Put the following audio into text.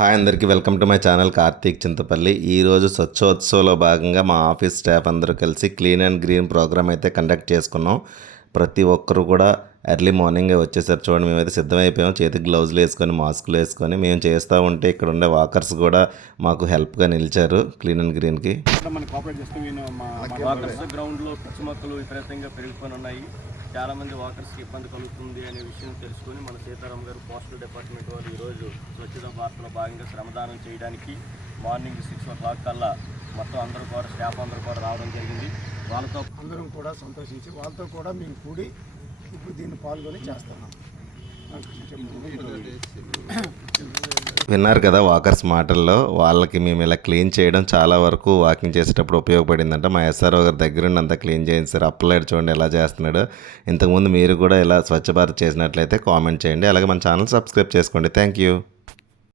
Hi అందరికీ welcome to my channel Karthik Chintapalli. ఈరోజు స్వచ్ఛోత్సవ్లో భాగంగా మా ఆఫీస్ స్టాఫ్ అందరూ కలిసి క్లీన్ అండ్ గ్రీన్ ప్రోగ్రామ్ అయితే కండక్ట్ చేసుకున్నాం. ప్రతి ఒక్కరు కూడా ఎర్లీ మార్నింగే వచ్చేసారు. చూడండి, మేమైతే సిద్ధమైపోయాం. చేతికి గ్లౌజులు వేసుకొని మాస్కులు వేసుకొని మేము చేస్తూ ఉంటే ఇక్కడ ఉండే వాకర్స్ కూడా మాకు హెల్ప్గా నిలిచారు క్లీన్ అండ్ గ్రీన్కి. గ్రౌండ్లో పిచ్చి మొక్కలు విపరీతంగా పెరిగిపోయి ఉన్నాయి. చాలామంది వాకర్స్కి ఇబ్బంది కలుగుతుంది అనే విషయం తెలుసుకొని మన సీతారాం గారు పోస్టల్ డిపార్ట్మెంట్ వారు ఈరోజు స్వచ్ఛత భారత్లో భాగంగా శ్రమదానం చేయడానికి మార్నింగ్ 6 o'clock కల్లా మొత్తం అందరూ కూడా స్టాఫ్ అందరూ కూడా రావడం జరిగింది. వాళ్ళతో అందరం కూడా సంతోషించి వాళ్ళతో కూడా మేము కూడి ఇప్పుడు దీన్ని పాల్గొని చేస్తున్నాం. విన్నారు కదా వాకర్స్ మాటల్లో. వాళ్ళకి మేము ఇలా క్లీన్ చేయడం చాలా వరకు వాకింగ్ చేసేటప్పుడు ఉపయోగపడిందంట. మా ఎస్ఆర్ఓ గారి దగ్గరుండి అంతా క్లీన్ చేయించారు. అప్లైడ్ చూడండి ఎలా చేస్తున్నాడు. ఇంతకుముందు మీరు కూడా ఇలా స్వచ్ఛ భారత్ చేసినట్లయితే కామెంట్ చేయండి. అలాగే మన ఛానల్ సబ్స్క్రైబ్ చేసుకోండి. Thank you.